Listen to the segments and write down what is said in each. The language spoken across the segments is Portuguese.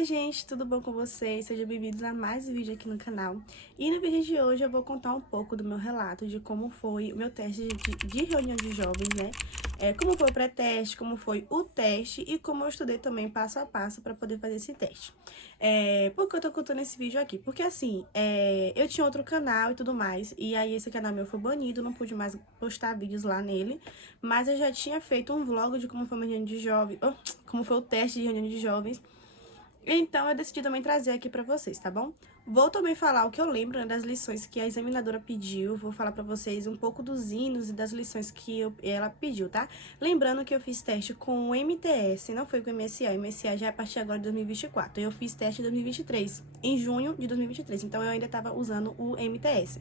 Oi gente, tudo bom com vocês? Sejam bem-vindos a mais um vídeo aqui no canal. E no vídeo de hoje eu vou contar um pouco do meu relato de como foi o meu teste de reunião de jovens, né? Como foi o pré-teste, como foi o teste e como eu estudei também passo a passo para poder fazer esse teste. Por que eu tô contando esse vídeo aqui? Porque assim, eu tinha outro canal e tudo mais, e aí esse canal meu foi banido, não pude mais postar vídeos lá nele, mas eu já tinha feito um vlog de como foi uma reunião de jovens, como foi o teste de reunião de jovens. Então, eu decidi também trazer aqui pra vocês, tá bom? Vou também falar o que eu lembro, né, das lições que a examinadora pediu. Vou falar pra vocês um pouco dos hinos e das lições que ela pediu, tá? Lembrando que eu fiz teste com o MTS, não foi com o MSA. O MSA já é a partir agora de 2024. Eu fiz teste em 2023, em junho de 2023. Então, eu ainda tava usando o MTS.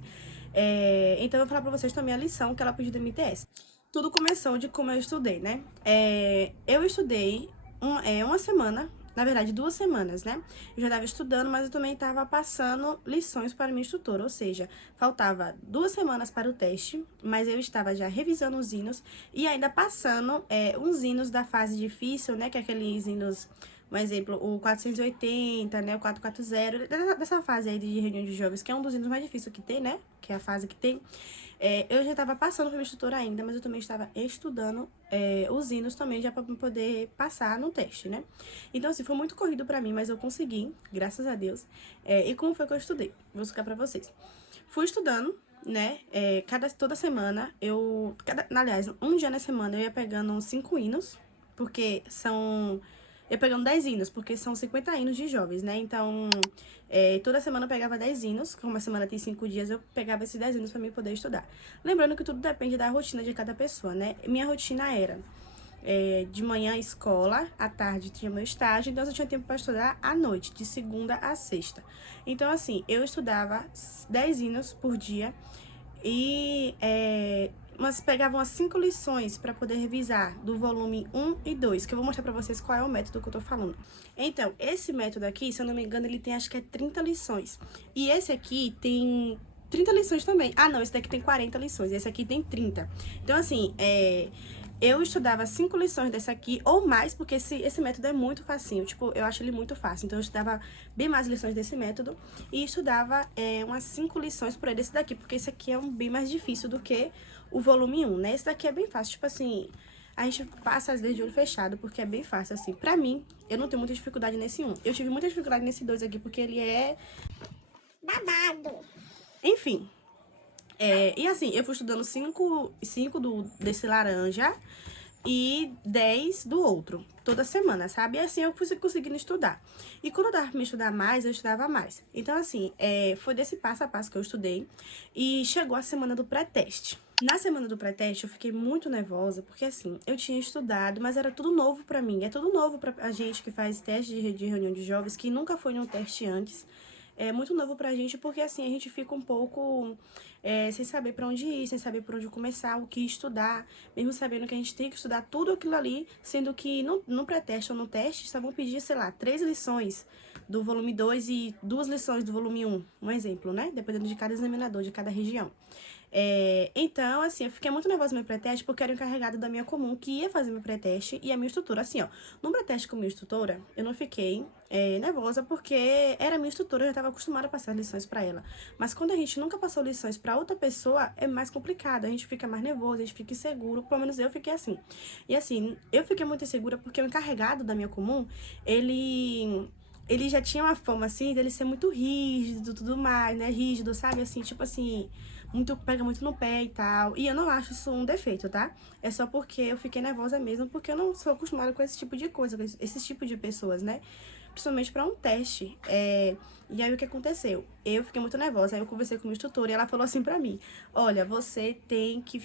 Então, eu vou falar pra vocês também a lição que ela pediu do MTS. Tudo começou de como eu estudei, né? Eu estudei uma semana. Na verdade, 2 semanas, né? Eu já estava estudando, mas eu também estava passando lições para minha instrutora, ou seja, faltava 2 semanas para o teste, mas eu estava já revisando os hinos e ainda passando uns hinos da fase difícil, né? Que é aqueles hinos, um exemplo, o 480, né? O 440, dessa fase aí de reunião de jovens, que é um dos hinos mais difíceis que tem, né? Que é a fase que tem. Eu já estava passando para minha instrutora ainda, mas eu também estava estudando os hinos também, já para poder passar no teste, né? Então, assim, foi muito corrido para mim, mas eu consegui, graças a Deus. E como foi que eu estudei? Vou explicar para vocês. Fui estudando, né? Toda semana, aliás, um dia na semana eu ia pegando uns 5 hinos, porque são... Eu pegando 10 hinos, porque são 50 hinos de jovens, né? Então, toda semana eu pegava 10 hinos. Como a semana tem 5 dias, eu pegava esses 10 hinos pra mim poder estudar. Lembrando que tudo depende da rotina de cada pessoa, né? Minha rotina era de manhã escola, à tarde tinha meu estágio, então eu tinha tempo para estudar à noite, de segunda a sexta. Então, assim, eu estudava 10 hinos por dia e pegava umas 5 lições para poder revisar do volume 1 e 2, que eu vou mostrar para vocês qual é o método que eu tô falando. Então, esse método aqui, se eu não me engano, ele tem acho que é 30 lições. E esse aqui tem 30 lições também. Ah, não, esse daqui tem 40 lições, esse aqui tem 30. Então, assim, eu estudava 5 lições desse aqui, ou mais, porque esse método é muito facinho. Tipo, eu acho ele muito fácil. Então, eu estudava bem mais lições desse método e estudava umas 5 lições por aí desse daqui, porque esse aqui é bem mais difícil do que o volume 1, né? Esse daqui é bem fácil, tipo assim, a gente passa às vezes de olho fechado, porque é bem fácil, assim. Pra mim, eu não tenho muita dificuldade nesse 1. Eu tive muita dificuldade nesse 2 aqui, porque ele é babado. Enfim. E assim, eu fui estudando 5 desse laranja e 10 do outro, toda semana, sabe? E assim eu fui conseguindo estudar. E quando eu dava pra me estudar mais, eu estudava mais. Então, assim, foi desse passo a passo que eu estudei. E chegou a semana do pré-teste. Na semana do pré-teste, eu fiquei muito nervosa, porque assim, eu tinha estudado, mas era tudo novo pra mim. É tudo novo pra a gente que faz teste de reunião de jovens, que nunca foi num teste antes. É muito novo pra gente, porque assim, a gente fica um pouco sem saber pra onde ir, sem saber por onde começar, o que estudar, mesmo sabendo que a gente tem que estudar tudo aquilo ali, sendo que no pré-teste ou no teste, só vão pedir, sei lá, 3 lições do volume 2 e 2 lições do volume 1, um exemplo, né? Dependendo de cada examinador, de cada região. Então, assim, eu fiquei muito nervosa no meu pré-teste porque eu era encarregada da minha comum que ia fazer meu pré-teste e a minha instrutora, assim, ó, no pré-teste com a minha instrutora, eu não fiquei nervosa porque era minha instrutora, eu já estava acostumada a passar lições pra ela. Mas quando a gente nunca passou lições pra outra pessoa, é mais complicado, a gente fica mais nervoso, a gente fica inseguro, pelo menos eu fiquei assim. E assim, eu fiquei muito insegura porque o encarregado da minha comum, ele já tinha uma fama, assim, dele ser muito rígido, tudo mais, né? Rígido, sabe? Assim, tipo assim, pega muito no pé e tal. E eu não acho isso um defeito, tá? É só porque eu fiquei nervosa mesmo, porque eu não sou acostumada com esse tipo de coisa, com esse tipo de pessoas, né? Principalmente pra um teste. E aí, o que aconteceu? Eu fiquei muito nervosa, aí eu conversei com a minha instrutora e ela falou assim pra mim: olha, você tem que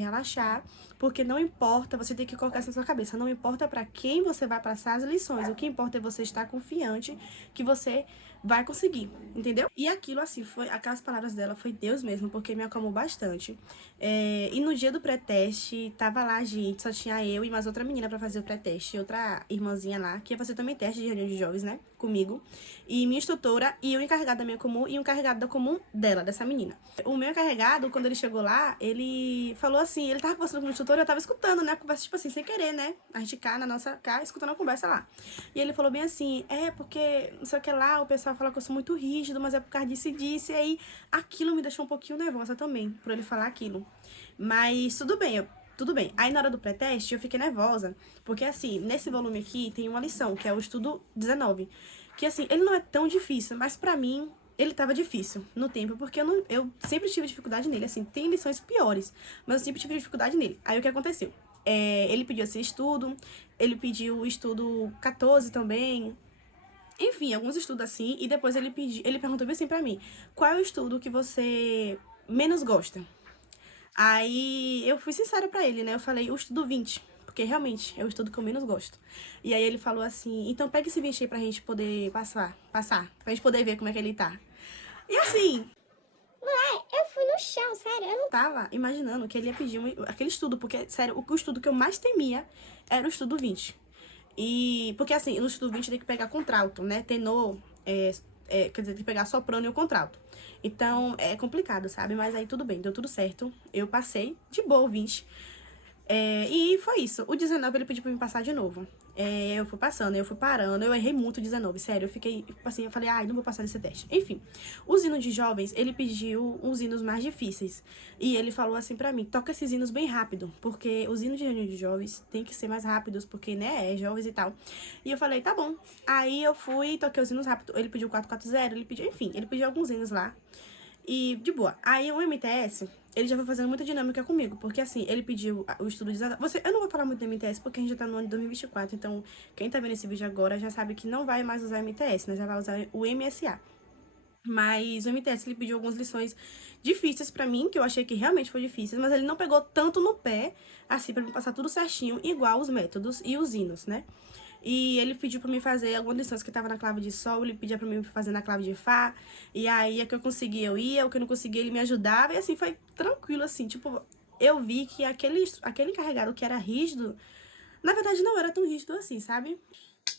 relaxar, porque não importa, você tem que colocar isso na sua cabeça, não importa pra quem você vai passar as lições, o que importa é você estar confiante que você vai conseguir, entendeu? E aquilo, assim, aquelas palavras dela foi Deus mesmo, porque me acalmou bastante. E no dia do pré-teste, tava lá a gente, só tinha eu e mais outra menina pra fazer o pré-teste, outra irmãzinha lá, que ia fazer também teste de reunião de jovens, né? comigo, e minha instrutora, e o encarregado da minha comum, e o encarregado da comum dela, dessa menina. O meu encarregado, quando ele chegou lá, ele falou assim, ele tava conversando com o instrutor, e eu tava escutando, né, a conversa, tipo assim, sem querer, né, a gente cá na nossa cá, escutando a conversa lá. E ele falou bem assim, porque, não sei o que lá, o pessoal fala que eu sou muito rígido, mas é por causa disso e disso, e aí aquilo me deixou um pouquinho nervosa também, por ele falar aquilo. Mas tudo bem, tudo bem. Aí na hora do pré-teste eu fiquei nervosa, porque assim, nesse volume aqui tem uma lição, que é o estudo 19, que assim, ele não é tão difícil, mas pra mim ele tava difícil no tempo, porque eu sempre tive dificuldade nele, assim, tem lições piores, mas eu sempre tive dificuldade nele. Aí o que aconteceu? Ele pediu esse estudo, ele pediu o estudo 14 também, enfim, alguns estudos assim, e depois ele perguntou bem assim pra mim, qual é o estudo que você menos gosta? Aí eu fui sincera pra ele, né? Eu falei, o estudo 20, porque realmente é o estudo que eu menos gosto. E aí ele falou assim, então pega esse 20 aí pra gente poder passar, pra gente poder ver como é que ele tá. E assim, Eu fui no chão, sério. Eu não tava imaginando que ele ia pedir aquele estudo, porque, sério, o estudo que eu mais temia era o estudo 20. E, porque assim, no estudo 20 tem que pegar contralto, né? Tenor, quer dizer, tem que pegar soprano e o contralto. Então, é complicado, sabe? Mas aí tudo bem, deu tudo certo. Eu passei de boa o 20. E foi isso. O 19 ele pediu pra me passar de novo. Eu fui passando, eu fui parando, eu errei muito o 19, sério. Eu fiquei, assim, eu falei, ai, não vou passar nesse teste. Enfim, os hinos de jovens, ele pediu uns hinos mais difíceis. E ele falou assim pra mim, toca esses hinos bem rápido, porque os hinos de reunião de jovens tem que ser mais rápidos, porque, né, é jovens e tal. E eu falei, tá bom. Aí eu fui e toquei os hinos rápido. Ele pediu 440, ele pediu, enfim, ele pediu alguns hinos lá. E, de boa. Aí o MTS, ele já foi fazendo muita dinâmica comigo, porque assim, ele pediu o estudo de... eu não vou falar muito do MTS, porque a gente já tá no ano de 2024, então quem tá vendo esse vídeo agora já sabe que não vai mais usar MTS, né? Já vai usar o MSA. Mas o MTS, ele pediu algumas lições difíceis pra mim, que eu achei que realmente foi difíceis, mas ele não pegou tanto no pé, assim, pra me passar tudo certinho, igual os métodos e os hinos, né? E ele pediu pra mim fazer algumas lições que tava na clave de sol, ele pedia pra mim fazer na clave de fá, e aí a que eu conseguia eu ia, o que eu não conseguia ele me ajudava, e assim, foi tranquilo, assim, tipo, eu vi que aquele encarregado que era rígido, na verdade não era tão rígido assim, sabe?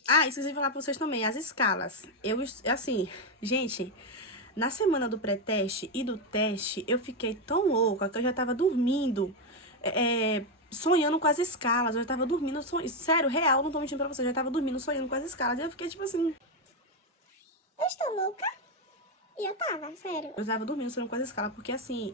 Ah, esqueci de falar pra vocês também, as escalas. Assim, gente, na semana do pré-teste e do teste, eu fiquei tão louca que eu já tava dormindo, sonhando com as escalas, eu já tava dormindo, sério, real, não tô mentindo pra vocês, eu já tava dormindo, sonhando com as escalas, e eu fiquei tipo assim... Eu estou louca. E eu tava, sério. Eu tava dormindo, sonhando com as escalas, porque assim,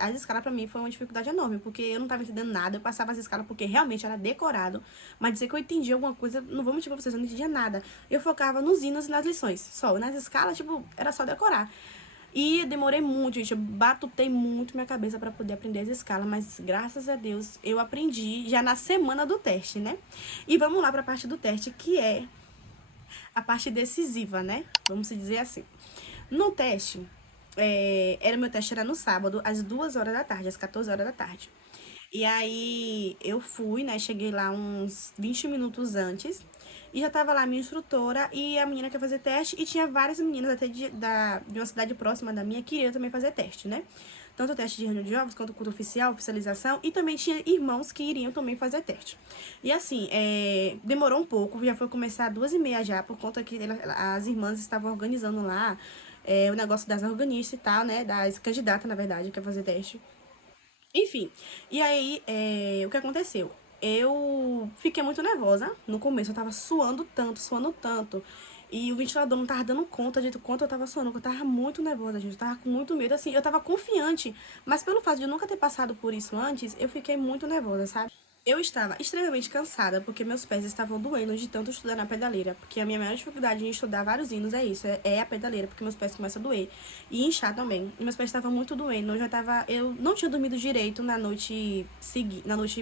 as escalas pra mim foi uma dificuldade enorme, porque eu não tava entendendo nada, eu passava as escalas porque realmente era decorado, mas dizer que eu entendi alguma coisa, não vou mentir pra vocês, eu não entendia nada. Eu focava nos hinos e nas lições, só, nas escalas, tipo, era só decorar. E demorei muito, gente, eu batutei muito minha cabeça pra poder aprender as escalas, mas graças a Deus eu aprendi já na semana do teste, né? E vamos lá pra parte do teste, que é a parte decisiva, né? Vamos dizer assim. No teste, meu teste era no sábado, às 2 horas da tarde, às 14 horas da tarde. E aí eu fui, né? Cheguei lá uns 20 minutos antes. E já tava lá a minha instrutora e a menina que ia fazer teste. E tinha várias meninas até de uma cidade próxima da minha que iriam também fazer teste, né? Tanto o teste de reunião de jovens quanto o culto oficial, oficialização. E também tinha irmãos que iriam também fazer teste. E assim, demorou um pouco. Já foi começar às 2h30 já, por conta que as irmãs estavam organizando lá o negócio das organistas e tal, né? Das candidatas, na verdade, que ia fazer teste. Enfim, e aí, o que aconteceu? Eu fiquei muito nervosa no começo, eu tava suando tanto. E o ventilador não tava dando conta de quanto eu tava suando, porque eu tava muito nervosa, gente. Eu tava com muito medo, assim, eu tava confiante. Mas pelo fato de eu nunca ter passado por isso antes, eu fiquei muito nervosa, sabe? Eu estava extremamente cansada, porque meus pés estavam doendo de tanto estudar na pedaleira. Porque a minha maior dificuldade em estudar vários hinos é isso, é a pedaleira, porque meus pés começam a doer. E inchar também. E meus pés estavam muito doendo. Eu não tinha dormido direito na noite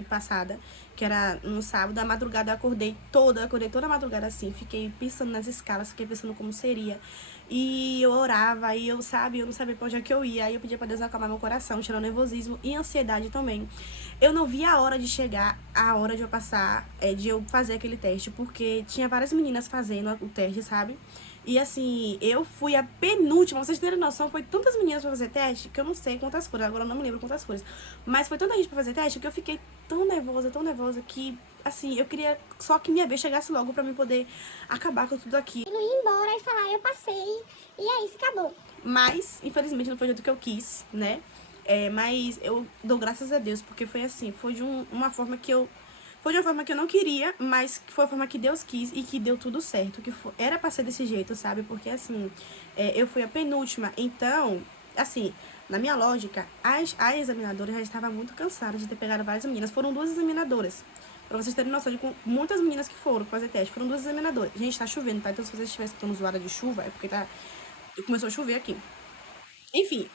passada, que era no sábado. Da madrugada eu acordei toda a madrugada assim. Fiquei pensando nas escalas, fiquei pensando como seria. E eu orava, e eu não sabia pra onde é que eu ia. Aí eu pedia pra Deus acalmar meu coração, tirar o nervosismo e ansiedade também. Eu não via a hora de chegar, a hora de eu passar, de eu fazer aquele teste, porque tinha várias meninas fazendo o teste, sabe? E assim, eu fui a penúltima, vocês terem noção, foi tantas meninas pra fazer teste, que eu não sei quantas foram, agora eu não me lembro quantas foram. Mas foi tanta gente pra fazer teste que eu fiquei tão nervosa, que assim, eu queria só que minha vez chegasse logo pra mim poder acabar com tudo aqui. E não ir embora e falar, eu passei, e é isso, acabou. Mas, infelizmente, não foi do jeito que eu quis, né? Mas eu dou graças a Deus, porque foi assim, foi de uma forma que eu... Foi de uma forma que eu não queria, mas que foi a forma que Deus quis e que deu tudo certo. Era pra ser desse jeito, sabe? Porque, assim, eu fui a penúltima. Então, assim, na minha lógica, a examinadora já estava muito cansada de ter pegado várias meninas. Foram 2 examinadoras. Pra vocês terem noção de muitas meninas que foram fazer teste. Foram 2 examinadoras. Gente, tá chovendo, tá? Então, se vocês estiverem escutando zoada de chuva, é porque começou a chover aqui. Enfim,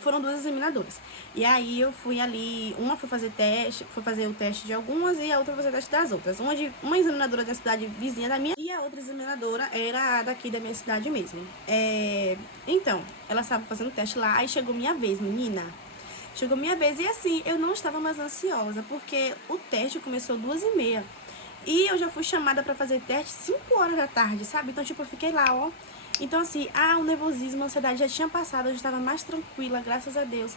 foram 2 examinadoras. E aí eu fui ali, uma foi fazer o teste de algumas e a outra foi fazer o teste das outras. Uma examinadora da cidade vizinha da minha e a outra examinadora era daqui da minha cidade mesmo. Então, ela estava fazendo o teste lá, aí chegou minha vez, menina. Chegou minha vez e assim, eu não estava mais ansiosa, porque o teste começou 2h30. E eu já fui chamada pra fazer teste 5 horas da tarde, sabe? Então, tipo, eu fiquei lá, ó. Então, assim, o nervosismo, a ansiedade já tinha passado, eu já estava mais tranquila, graças a Deus.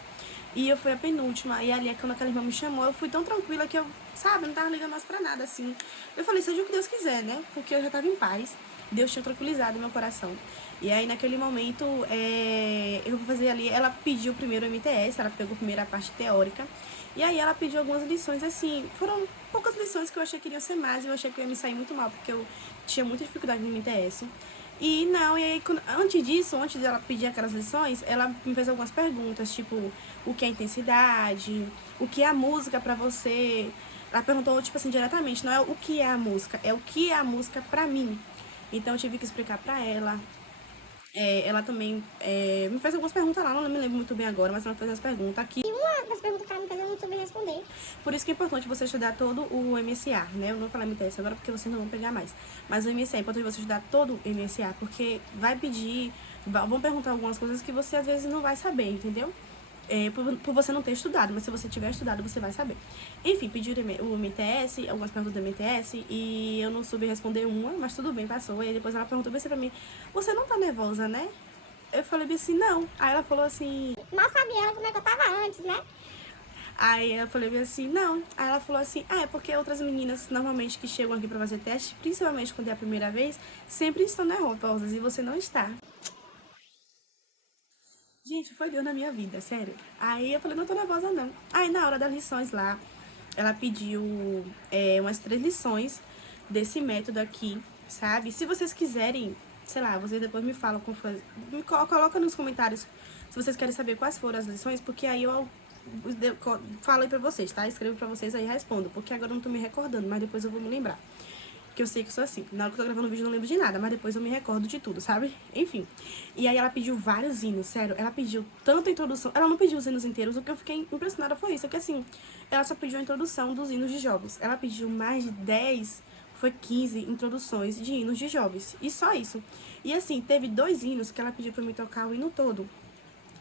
E eu fui a penúltima, e ali, quando aquela irmã me chamou, eu fui tão tranquila que eu, sabe, não tava ligando mais pra nada, assim. Eu falei, seja o que Deus quiser, né? Porque eu já tava em paz. Deus tinha tranquilizado meu coração. E aí, naquele momento, eu vou fazer ali, ela pediu primeiro o MTS, ela pegou primeiro a parte teórica. E aí ela pediu algumas lições, assim, foram poucas lições que eu achei que iriam ser mais, e eu achei que eu ia me sair muito mal, porque eu tinha muita dificuldade no MTS. E não, e aí, antes dela pedir aquelas lições, ela me fez algumas perguntas, tipo, o que é intensidade, o que é a música pra você. Ela perguntou, tipo assim, diretamente, não é o que é a música, é o que é a música pra mim. Então eu tive que explicar pra ela. Ela também me fez algumas perguntas lá, não me lembro muito bem agora, mas ela fez as perguntas aqui. E uma das perguntas que ela me fez eu não soube responder. Por isso que é importante você estudar todo o MSA, né? Eu não vou falar MTS agora porque vocês não vão pegar mais. Mas o MSA, é importante você estudar todo o MSA, porque vão perguntar algumas coisas que você às vezes não vai saber, entendeu? Por você não ter estudado, mas se você tiver estudado, você vai saber. Enfim, pediram o MTS, algumas perguntas do MTS, e eu não soube responder uma, mas tudo bem, passou. E depois ela perguntou bem assim pra mim, você não tá nervosa, né? Eu falei bem assim, não. Aí ela falou assim... Mal sabia ela como é que eu tava antes, né? Aí eu falei bem assim, não. Aí ela falou assim, é porque outras meninas, normalmente, que chegam aqui pra fazer teste, principalmente quando é a primeira vez, sempre estão nervosas, e você não está. Gente, foi Deus na minha vida, sério. Aí eu falei, não tô nervosa, não. Aí na hora das lições lá, ela pediu umas 3 lições desse método aqui, sabe? Se vocês quiserem, sei lá, vocês depois me falam como foi. Coloca nos comentários se vocês querem saber quais foram as lições, porque aí eu falo aí pra vocês, tá? Escrevo pra vocês aí e respondo, porque agora eu não tô me recordando, mas depois eu vou me lembrar. Que eu sei que eu sou assim. Na hora que eu tô gravando o vídeo eu não lembro de nada, mas depois eu me recordo de tudo, sabe? Enfim. E aí ela pediu vários hinos, sério. Ela pediu tanta introdução. Ela não pediu os hinos inteiros. O que eu fiquei impressionada foi isso. É que assim, ela só pediu a introdução dos hinos de jovens. Ela pediu mais de 10, foi 15 introduções de hinos de jovens. E só isso. E assim, teve 2 hinos que ela pediu pra me tocar o hino todo.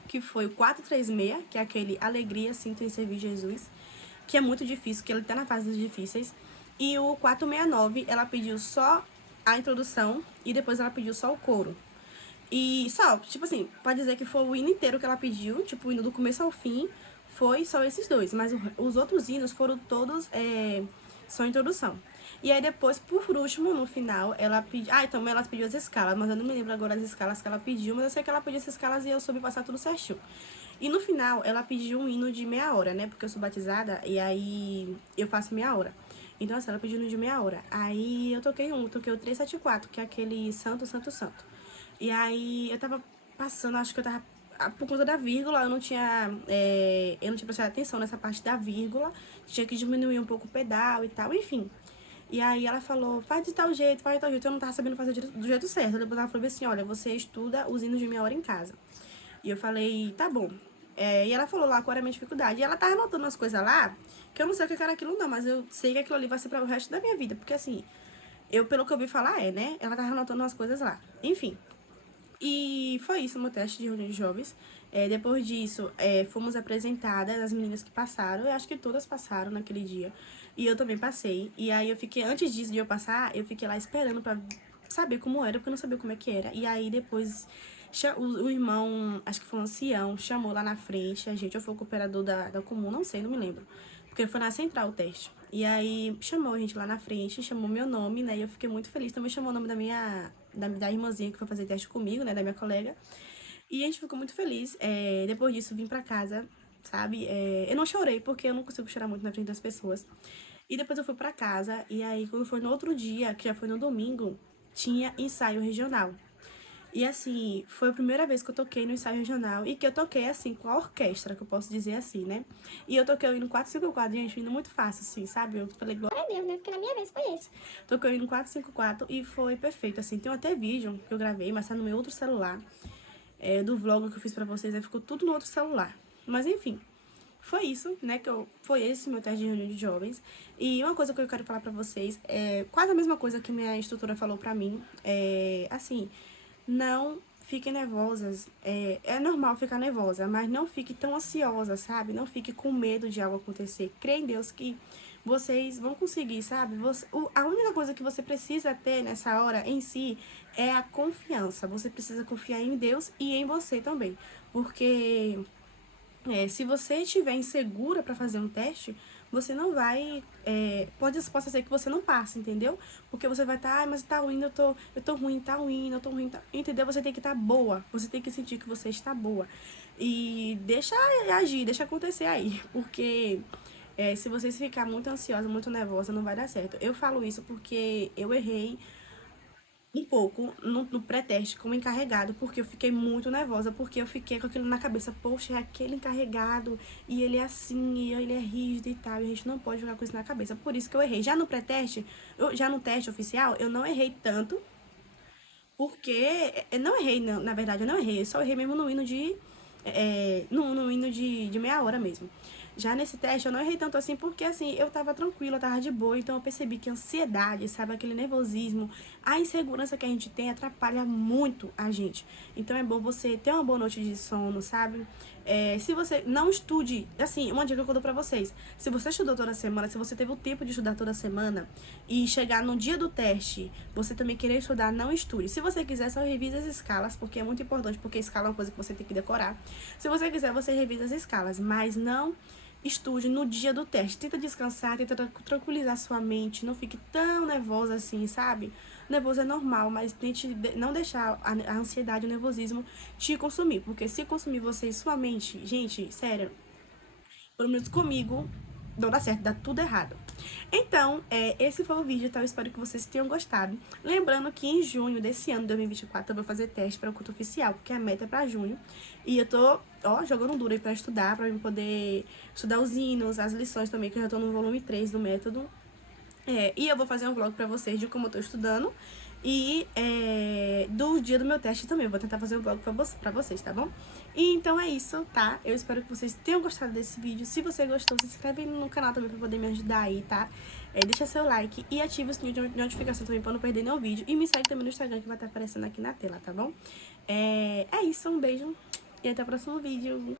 Que foi o 436, que é aquele Alegria, Sinto em Servir Jesus. Que é muito difícil, que ele tá na fase dos difíceis. E o 469, ela pediu só a introdução e depois ela pediu só o coro. E só, tipo assim, pode dizer que foi o hino inteiro que ela pediu, tipo, o hino do começo ao fim, foi só esses 2. Mas os outros hinos foram todos só introdução. E aí depois, por último, no final, ela pediu... então ela pediu as escalas, mas eu não me lembro agora as escalas que ela pediu, mas eu sei que ela pediu essas escalas e eu soube passar tudo certinho. E no final, ela pediu um hino de meia hora, né? Porque eu sou batizada e aí eu faço meia hora. Então, assim, ela pediu um de meia hora. Aí eu toquei o 374, que é aquele Santo, Santo, Santo. E aí eu tava passando, acho que eu tava... Por conta da vírgula, eu não tinha prestado atenção nessa parte da vírgula. Tinha que diminuir um pouco o pedal e tal, enfim. E aí ela falou, faz de tal jeito, faz de tal jeito. Eu não tava sabendo fazer do jeito certo. Depois ela falou assim, olha, você estuda os hinos de meia hora em casa. E eu falei, tá bom. E ela falou lá qual era a minha dificuldade. E ela tava anotando umas coisas lá, que eu não sei o que era aquilo não, mas eu sei que aquilo ali vai ser para o resto da minha vida. Porque assim, pelo que eu ouvi falar, né? Ela tava anotando umas coisas lá. Enfim. E foi isso, meu teste de reunião de jovens. Depois disso, fomos apresentadas as meninas que passaram. Eu acho que todas passaram naquele dia. E eu também passei. E aí eu fiquei, antes disso de eu passar, eu fiquei lá esperando pra saber como era, porque eu não sabia como é que era. E aí depois... O irmão, acho que foi um ancião, chamou lá na frente a gente, ou foi o cooperador da comum, não sei, não me lembro. Porque foi na central o teste. E aí chamou a gente lá na frente, chamou meu nome, né? E eu fiquei muito feliz. Também chamou o nome da irmãzinha que foi fazer teste comigo, né? Da minha colega. E a gente ficou muito feliz. Depois disso, vim pra casa, sabe? Eu não chorei, porque eu não consigo chorar muito na frente das pessoas. E depois eu fui pra casa, e aí quando foi no outro dia, que já foi no domingo, tinha ensaio regional. E assim, foi a primeira vez que eu toquei no ensaio regional e que eu toquei assim com a orquestra, que eu posso dizer assim, né? E eu toquei o hino 454, gente, indo muito fácil, assim, sabe? Eu falei, Glória a Deus, né? Porque na minha vez foi esse. toquei o hino 454 e foi perfeito, assim. Tem até vídeo que eu gravei, mas tá no meu outro celular, do vlog que eu fiz pra vocês, aí ficou tudo no outro celular. Mas enfim, foi isso, né, foi esse meu teste de reunião de jovens. E uma coisa que eu quero falar pra vocês é quase a mesma coisa que minha instrutora falou pra mim. Assim, não fiquem nervosas. É normal ficar nervosa, mas não fique tão ansiosa, sabe? Não fique com medo de algo acontecer. Crê em Deus que vocês vão conseguir, sabe? A única coisa que você precisa ter nessa hora em si é a confiança. Você precisa confiar em Deus e em você também. Porque se você estiver insegura para fazer um teste, você não vai. Pode ser que você não passe, entendeu? Porque você vai estar, mas tá ruim, eu tô ruim, tá ruim, eu tô ruim, tá... Entendeu? Você tem que estar boa. Você tem que sentir que você está boa. E deixa agir, deixa acontecer aí. Porque se você ficar muito ansiosa, muito nervosa, não vai dar certo. Eu falo isso porque eu errei um pouco no pré-teste como encarregado, porque eu fiquei muito nervosa, porque eu fiquei com aquilo na cabeça, poxa, é aquele encarregado, e ele é assim, e ele é rígido e tal, e a gente não pode jogar com isso na cabeça, por isso que eu errei. Já no pré-teste, já no teste oficial, eu não errei tanto, porque, não errei, não, na verdade, eu não errei, eu só errei mesmo no hino no hino de meia hora mesmo. Já nesse teste eu não errei tanto assim, porque assim, eu tava tranquila, eu tava de boa, então eu percebi que a ansiedade, sabe, aquele nervosismo, a insegurança que a gente tem atrapalha muito a gente. Então é bom você ter uma boa noite de sono, sabe? Se você não estude, assim, uma dica que eu dou pra vocês, se você estudou toda semana, se você teve o tempo de estudar toda semana e chegar no dia do teste, você também querer estudar, não estude. Se você quiser, só revise as escalas, porque é muito importante, porque escala é uma coisa que você tem que decorar. Se você quiser, você revisa as escalas, mas não estude no dia do teste. Tenta descansar, tenta tranquilizar sua mente, não fique tão nervosa assim, sabe? Nervoso é normal, mas tente não deixar a ansiedade, o nervosismo te consumir, porque se consumir você e sua mente, gente, sério, pelo menos comigo, não dá certo, dá tudo errado. Então, esse foi o vídeo, tá? Eu espero que vocês tenham gostado. Lembrando que em junho desse ano, 2024, eu vou fazer teste para o culto oficial, porque a meta é pra junho. E eu tô, jogando duro aí pra estudar, pra eu poder estudar os hinos, as lições também, que eu já tô no volume 3 do método. E eu vou fazer um vlog pra vocês de como eu tô estudando. E do dia do meu teste também. Eu vou tentar fazer um vlog pra vocês, tá bom? E então é isso, tá? Eu espero que vocês tenham gostado desse vídeo. Se você gostou, se inscreve no canal também pra poder me ajudar aí, tá? Deixa seu like e ativa o sininho de notificação também pra não perder nenhum vídeo. E me segue também no Instagram que vai estar aparecendo aqui na tela, tá bom? É isso, um beijo e até o próximo vídeo.